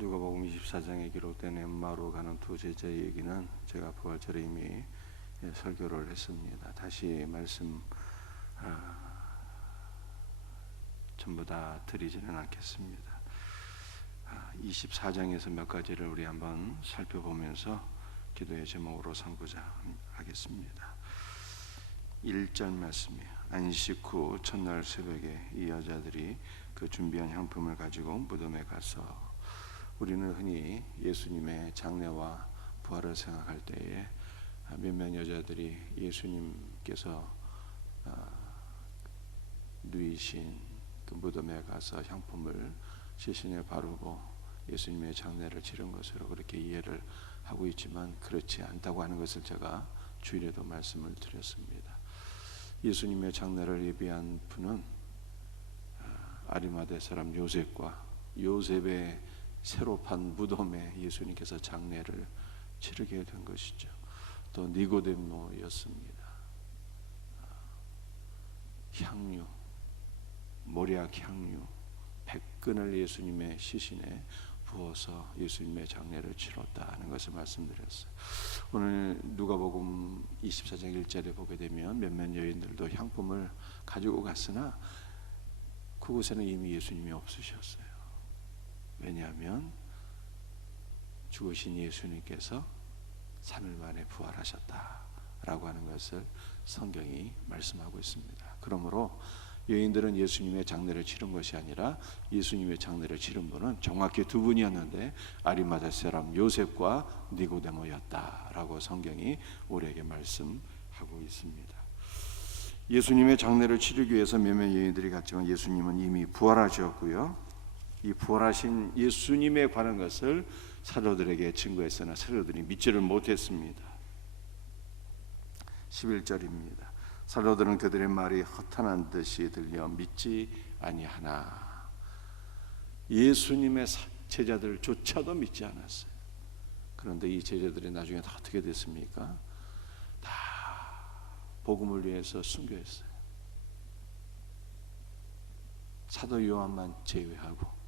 누가복음 24장에 기록된 엠마오로 가는 두 제자의 얘기는 제가 부활절에 이미 설교를 했습니다. 다시 말씀 전부 다 드리지는 않겠습니다. 24장에서 몇 가지를 우리 한번 살펴보면서 기도의 제목으로 삼고자 하겠습니다. 1절 말씀이에요. 안식 후 첫날 새벽에 이 여자들이 그 준비한 향품을 가지고 무덤에 가서, 우리는 흔히 예수님의 장례와 부활을 생각할 때에 몇몇 여자들이 예수님께서 누이신 그 무덤에 가서 향품을 시신에 바르고 예수님의 장례를 치른 것으로 그렇게 이해를 하고 있지만 그렇지 않다고 하는 것을 제가 주일에도 말씀을 드렸습니다. 예수님의 장례를 예비한 분은 아리마대 사람 요셉과 요셉의 새로 판 무덤에 예수님께서 장례를 치르게 된 것이죠. 또 니고데모였습니다. 향유, 모략 향유 100근을 예수님의 시신에 부어서 예수님의 장례를 치렀다 하는 것을 말씀드렸어요. 오늘 누가복음 24장 1절에 보게 되면 몇몇 여인들도 향품을 가지고 갔으나 그곳에는 이미 예수님이 없으셨어요. 왜냐하면 죽으신 예수님께서 3일 만에 부활하셨다라고 하는 것을 성경이 말씀하고 있습니다. 그러므로 여인들은 예수님의 장례를 치른 것이 아니라 예수님의 장례를 치른 분은 정확히 두 분이었는데 아리마다 사람 요셉과 니고데모였다라고 성경이 우리에게 말씀하고 있습니다. 예수님의 장례를 치르기 위해서 몇몇 여인들이 갔지만 예수님은 이미 부활하셨고요. 이 부활하신 예수님에 관한 것을 사도들에게 증거했으나 사도들이 믿지를 못했습니다. 11절입니다. 사도들은 그들의 말이 허탄한 듯이 들려 믿지 아니하나. 예수님의 제자들조차도 믿지 않았어요. 그런데 이 제자들이 나중에 다 어떻게 됐습니까? 다 복음을 위해서 순교했어요. 사도 요한만 제외하고.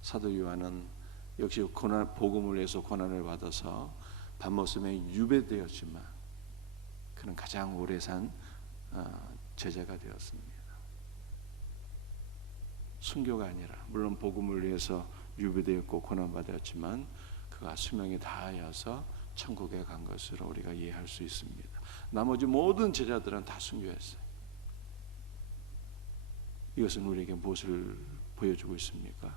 사도 요한은 역시 복음을 위해서 고난을 받아서 밤모섬에 유배되었지만 그는 가장 오래 산 제자가 되었습니다. 순교가 아니라, 물론 복음을 위해서 유배되었고 고난받았지만 그가 수명이 다하여서 천국에 간 것으로 우리가 이해할 수 있습니다. 나머지 모든 제자들은 다 순교했어요. 이것은 우리에게 무엇을 보여주고 있습니까?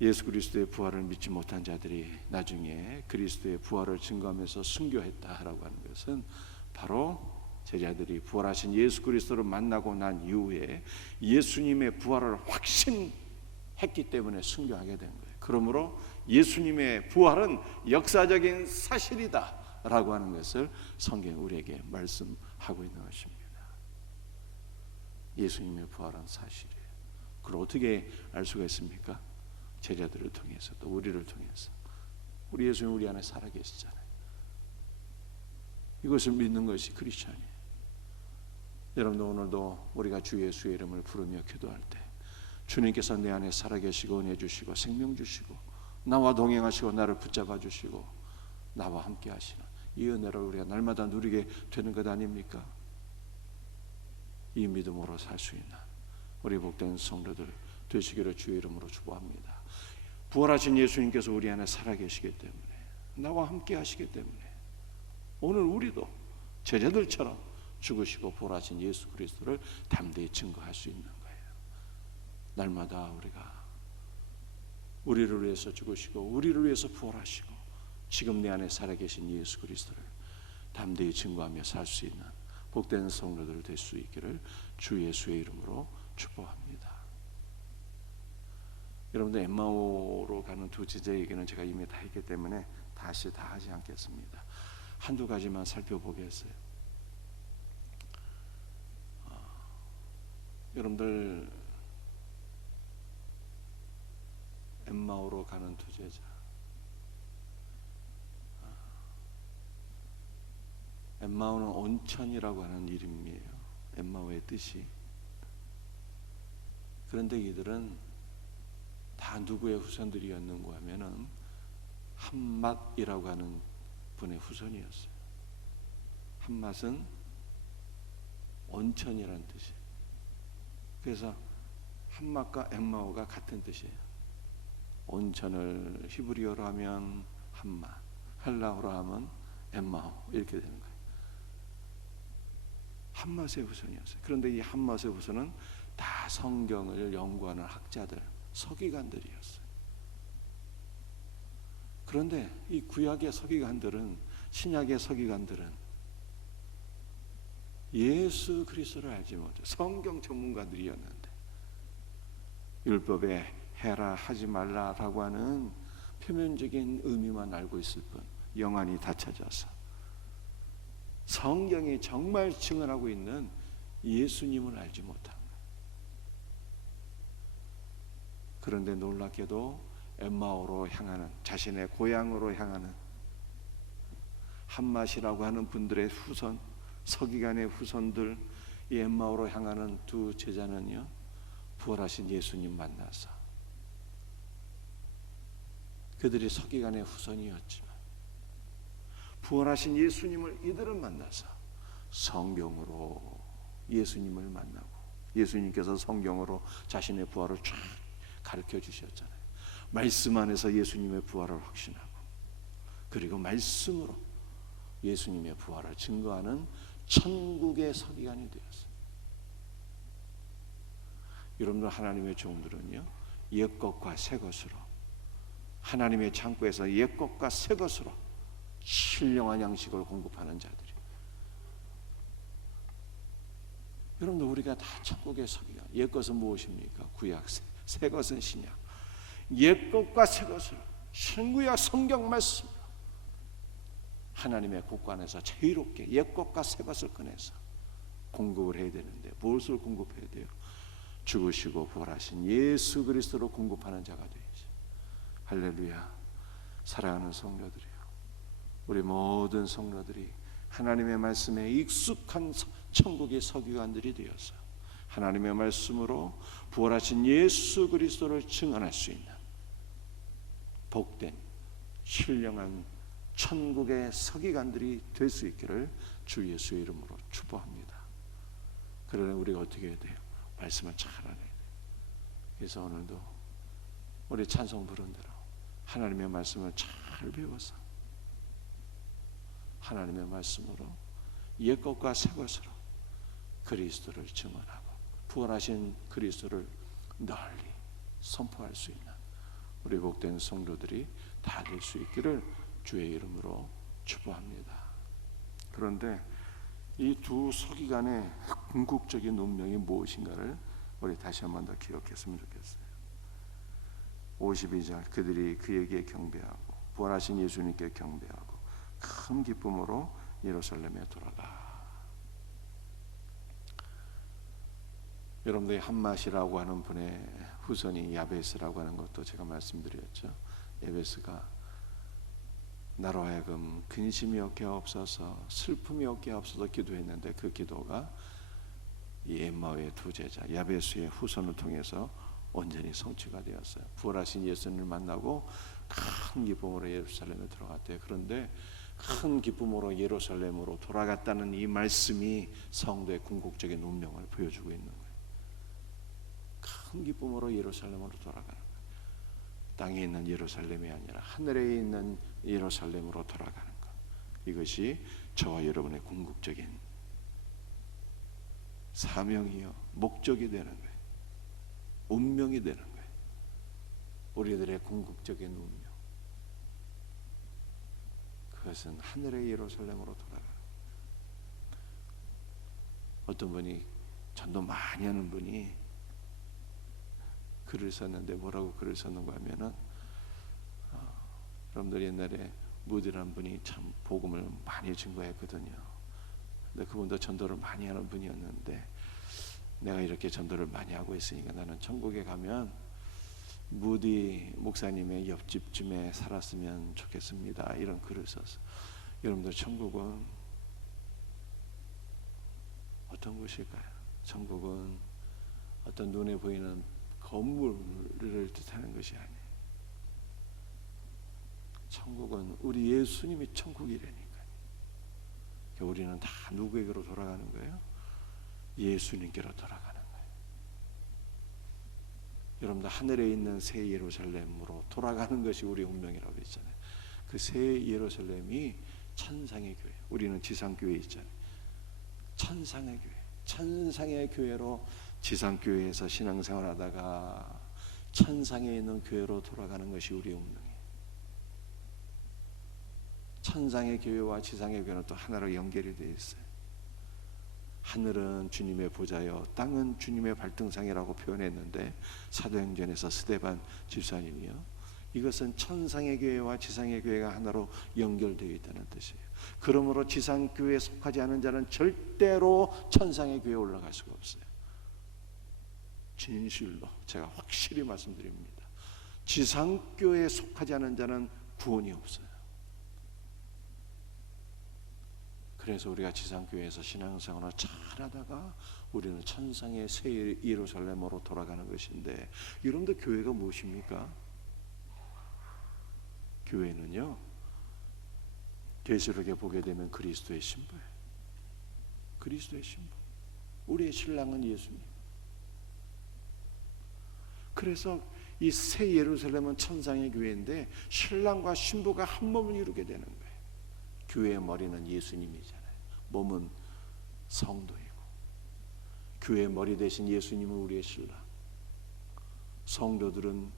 예수 그리스도의 부활을 믿지 못한 자들이 나중에 그리스도의 부활을 증거하면서 순교했다라고 하는 것은 바로 제자들이 부활하신 예수 그리스도를 만나고 난 이후에 예수님의 부활을 확신했기 때문에 순교하게 된 거예요. 그러므로 예수님의 부활은 역사적인 사실이다라고 하는 것을 성경이 우리에게 말씀하고 있는 것입니다. 예수님의 부활은 사실이에요. 그걸 어떻게 알 수가 있습니까? 제자들을 통해서, 또 우리를 통해서. 우리 예수님 우리 안에 살아계시잖아요. 이것을 믿는 것이 크리스찬이에요. 여러분도 오늘도 우리가 주 예수의 이름을 부르며 기도할 때 주님께서 내 안에 살아계시고 은혜 주시고 생명 주시고 나와 동행하시고 나를 붙잡아 주시고 나와 함께 하시는 이 은혜를 우리가 날마다 누리게 되는 것 아닙니까? 이 믿음으로 살 수 있는 우리 복된 성도들 되시기를 주의 이름으로 축복합니다. 부활하신 예수님께서 우리 안에 살아계시기 때문에, 나와 함께 하시기 때문에 오늘 우리도 제자들처럼 죽으시고 부활하신 예수 그리스도를 담대히 증거할 수 있는 거예요. 날마다 우리가 우리를 위해서 죽으시고 우리를 위해서 부활하시고 지금 내 안에 살아계신 예수 그리스도를 담대히 증거하며 살 수 있는 복된 성도들 될 수 있기를 주 예수의 이름으로 축복합니다. 여러분들 엠마오로 가는 두 제자 얘기는 제가 이미 다 했기 때문에 다시 다 하지 않겠습니다. 한두 가지만 살펴보겠어요. 여러분들 엠마오로 가는 두 제자, 엠마오는 온천이라고 하는 이름이에요. 엠마오의 뜻이. 그런데 이들은 다 누구의 후손들이었는가 하면은 함맛이라고 하는 분의 후손이었어요. 함맛은 온천이라는 뜻이에요. 그래서 함맛과 엠마오가 같은 뜻이에요. 온천을 히브리어로 하면 함맛, 헬라어로 하면 엠마오 이렇게 되는 거예요. 함맛의 후손이었어요. 그런데 이 함맛의 후손은 다 성경을 연구하는 학자들, 서기관들이었어요. 그런데 이 구약의 서기관들은, 신약의 서기관들은 예수 그리스도를 알지 못해 성경 전문가들이었는데 율법에 해라 하지 말라라고 하는 표면적인 의미만 알고 있을 뿐 영안이 닫혀져서 성경이 정말 증언하고 있는 예수님을 알지 못한 거예요. 그런데 놀랍게도 엠마오로 향하는, 자신의 고향으로 향하는 함맛이라고 하는 분들의 후손, 서기관의 후손들, 이 엠마오로 향하는 두 제자는요, 부활하신 예수님 만나서, 그들이 서기관의 후손이었지만 부활하신 예수님을 이들은 만나서 성경으로 예수님을 만나고, 예수님께서 성경으로 자신의 부활을 쫙 가르쳐 주셨잖아요. 말씀 안에서 예수님의 부활을 확신하고, 그리고 말씀으로 예수님의 부활을 증거하는 천국의 서기관이 되었어요. 여러분들, 하나님의 종들은요, 옛것과 새것으로, 하나님의 창고에서 옛것과 새것으로 신령한 양식을 공급하는 자들이. 여러분들, 우리가 다 천국의 서기관. 옛것은 무엇입니까? 구약. 새것은 신약. 옛것과 새것을 신구약 성경 말씀, 하나님의 국관에서 자유롭게 옛것과 새것을 꺼내서 공급을 해야 되는데, 무엇을 공급해야 돼요? 죽으시고 부활하신 예수 그리스도로 공급하는 자가 되야죠. 할렐루야. 사랑하는 성도들이요, 우리 모든 성도들이 하나님의 말씀에 익숙한 천국의 서기관들이 되어서 하나님의 말씀으로 부활하신 예수 그리스도를 증언할 수 있는 복된 신령한 천국의 서기관들이 될 수 있기를 주 예수의 이름으로 축복합니다. 그러나 우리가 어떻게 해야 돼요? 말씀을 잘 알아야 돼요. 그래서 오늘도 우리 찬송 부른 대로 하나님의 말씀을 잘 배워서 하나님의 말씀으로 옛것과 새것으로 그리스도를 증언하고 부활하신 그리스도를 널리 선포할 수 있는 우리 복된 성도들이 다 될 수 있기를 주의 이름으로 축복합니다. 그런데 이 두 서기관의 궁극적인 운명이 무엇인가를 우리 다시 한번 더 기억했으면 좋겠어요. 52절, 그들이 그에게 경배하고 부활하신 예수님께 경배하고 큰 기쁨으로 예루살렘에 돌아가. 여러분들이 함맛이라고 하는 분의 후손이 야베스라고 하는 것도 제가 말씀드렸죠. 야베스가 나로 하여금 근심이 없게 없어서 슬픔이 없게 없어서 기도했는데 그 기도가 이 엠마오의 두 제자 야베스의 후손을 통해서 온전히 성취가 되었어요. 부활하신 예수님을 만나고 큰 기쁨으로 예루살렘에 들어갔대요. 그런데 큰 기쁨으로 예루살렘으로 돌아갔다는 이 말씀이 성도의 궁극적인 운명을 보여주고 있는 거예요. 큰 기쁨으로 예루살렘으로 돌아가는 거예요. 땅에 있는 예루살렘이 아니라 하늘에 있는 예루살렘으로 돌아가는 것. 이것이 저와 여러분의 궁극적인 사명이요, 목적이 되는 거예요. 운명이 되는 거예요. 우리들의 궁극적인 운명. 그것은 하늘의 예루살렘으로 돌아가는 거예요. 어떤 분이, 전도 많이 하는 분이 글을 썼는데 뭐라고 글을 썼는가 하면은 여러분들 옛날에 무디라는 분이 참 복음을 많이 증거했거든요. 근데 그분도 전도를 많이 하는 분이었는데 내가 이렇게 전도를 많이 하고 있으니까 나는 천국에 가면 무디 목사님의 옆집쯤에 살았으면 좋겠습니다. 이런 글을 썼어. 여러분들, 천국은 어떤 곳일까요? 천국은 어떤 눈에 보이는 건물을 뜻하는 것이 아니에요. 천국은 우리 예수님이 천국이라니까요. 우리는 다 누구에게로 돌아가는 거예요? 예수님께로 돌아가는 거예요. 여러분들 하늘에 있는 새 예루살렘으로 돌아가는 것이 우리 운명이라고 했잖아요. 그 새 예루살렘이 천상의 교회, 우리는 지상교회에 있잖아요. 천상의 교회, 천상의 교회로 지상교회에서 신앙생활하다가 천상에 있는 교회로 돌아가는 것이 우리의 운명이에요. 천상의 교회와 지상의 교회는 또 하나로 연결이 되어 있어요. 하늘은 주님의 보좌요, 땅은 주님의 발등상이라고 표현했는데 사도행전에서 스데반 집사님이요, 이것은 천상의 교회와 지상의 교회가 하나로 연결되어 있다는 뜻이에요. 그러므로 지상교회에 속하지 않은 자는 절대로 천상의 교회에 올라갈 수가 없어요. 진실로 제가 확실히 말씀드립니다. 지상교회에 속하지 않은 자는 구원이 없어요. 그래서 우리가 지상교회에서 신앙생활을 잘하다가 우리는 천상의 새 예루살렘으로 돌아가는 것인데, 여러분들 교회가 무엇입니까? 교회는요, 계시록에 보게 되면 그리스도의 신부예요. 그리스도의 신부. 우리의 신랑은 예수님. 그래서 이 새 예루살렘은 천상의 교회인데 신랑과 신부가 한 몸을 이루게 되는 거예요. 교회의 머리는 예수님이잖아요. 몸은 성도이고, 교회의 머리 대신 예수님은 우리의 신랑, 성도들은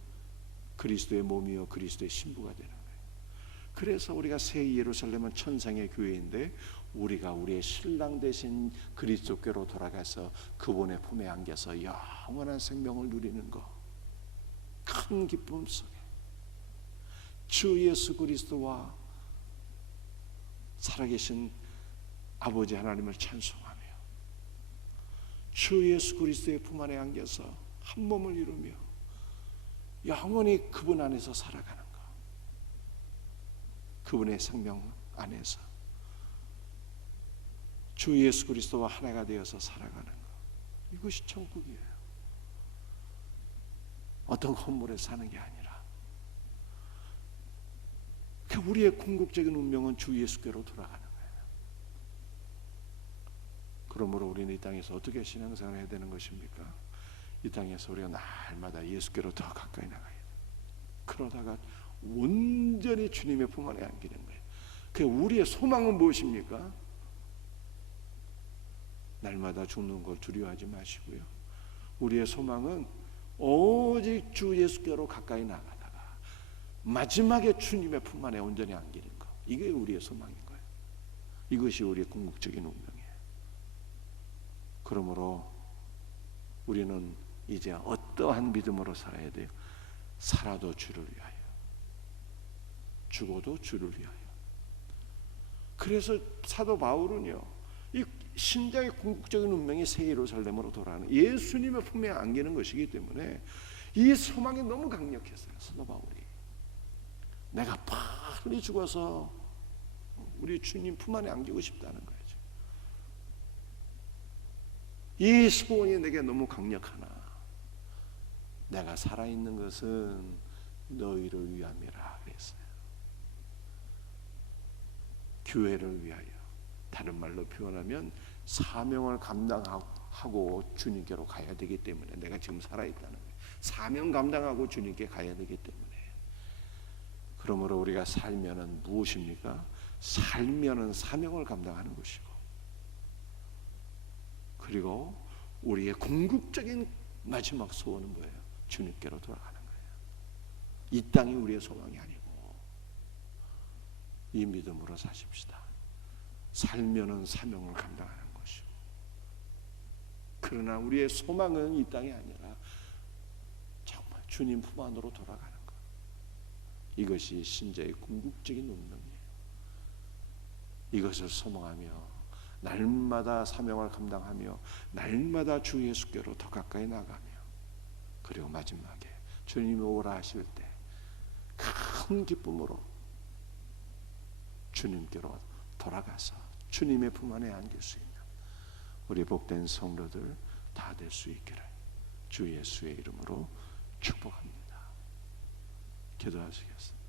그리스도의 몸이요 그리스도의 신부가 되는 거예요. 그래서 우리가 새 예루살렘은 천상의 교회인데 우리가 우리의 신랑 대신 그리스도께로 돌아가서 그분의 품에 안겨서 영원한 생명을 누리는 것, 큰 기쁨 속에 주 예수 그리스도와 살아계신 아버지 하나님을 찬송하며 주 예수 그리스도의 품 안에 안겨서 한 몸을 이루며 영원히 그분 안에서 살아가는 것, 그분의 생명 안에서 주 예수 그리스도와 하나가 되어서 살아가는 것, 이것이 천국이에요. 어떤 건물에 사는 게 아니라 우리의 궁극적인 운명은 주 예수께로 돌아가는 거예요. 그러므로 우리는 이 땅에서 어떻게 신앙생활을 해야 되는 것입니까? 이 땅에서 우리가 날마다 예수께로 더 가까이 나가야 돼요. 그러다가 온전히 주님의 품 안에 안기는 거예요. 그 우리의 소망은 무엇입니까? 날마다 죽는 걸 두려워하지 마시고요, 우리의 소망은 오직 주 예수께로 가까이 나가다가 마지막에 주님의 품 안에 온전히 안기는 것, 이게 우리의 소망인 거예요. 이것이 우리의 궁극적인 운명이에요. 그러므로 우리는 이제 어떠한 믿음으로 살아야 돼요? 살아도 주를 위하여, 죽어도 주를 위하여. 그래서 사도 바울은요, 이 신자의 궁극적인 운명이 새 예루살렘으로 돌아가는 예수님의 품에 안기는 것이기 때문에 이 소망이 너무 강력했어요. 사도 바울이 내가 빨리 죽어서 우리 주님 품 안에 안기고 싶다는 거죠. 이 소원이 내게 너무 강력하나 내가 살아있는 것은 너희를 위함이라 그랬어요. 교회를 위하여, 다른 말로 표현하면 사명을 감당하고 주님께로 가야 되기 때문에 내가 지금 살아있다는 거예요. 사명 감당하고 주님께 가야 되기 때문에. 그러므로 우리가 살면은 무엇입니까? 살면은 사명을 감당하는 것이고, 그리고 우리의 궁극적인 마지막 소원은 뭐예요? 주님께로 돌아가는 거예요. 이 땅이 우리의 소망이 아니고 이 믿음으로 사십시다. 살면은 사명을 감당하는 것이고, 그러나 우리의 소망은 이 땅이 아니라 정말 주님 품 안으로 돌아가는 것, 이것이 신자의 궁극적인 운명이에요. 이것을 소망하며 날마다 사명을 감당하며 날마다 주 예수께로 더 가까이 나가며, 그리고 마지막에 주님이 오라 하실 때 큰 기쁨으로 주님께로 돌아가서 주님의 품 안에 안길 수 있는 우리 복된 성도들 다 될 수 있기를 주 예수의 이름으로 축복합니다. 기도하시겠습니다.